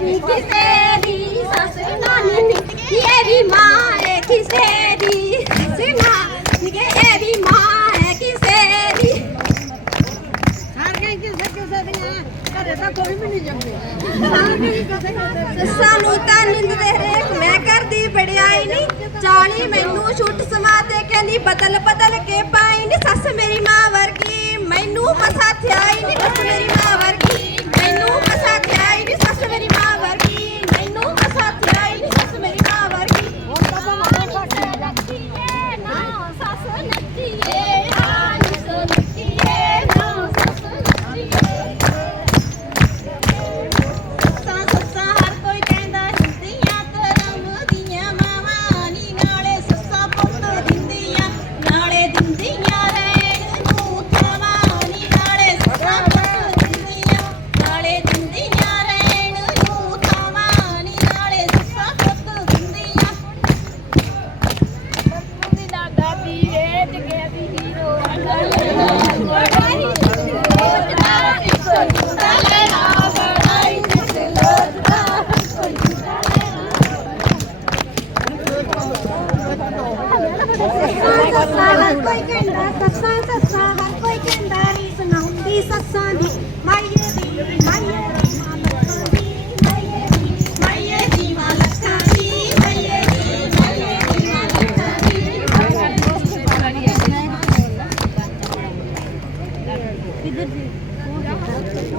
ਵੀ ਕਿਸੇ ਦੀ ਸੱਸ ਨਾਨਕ ਚਾਲੀ ਮੈਨੂੰ ਛੁੱਟ ਸਮਾ ਤੇ ਕਹਿੰਦੀ ਬਦਲ ਬਦਲ ਕੇ ਪਾਈ ਨੀ ਸੱਸ ਮੇਰੀ ਮਾਂ ਵਰਗੀ ਮੈਨੂੰ ਮਸਾ ਥਿਆਈ ਨਹੀਂ ਬਸ ਮੇਰੀ ਸੱਸਾਂ ਦੀ ਮਾਈ ਦੀ Itu di bawah.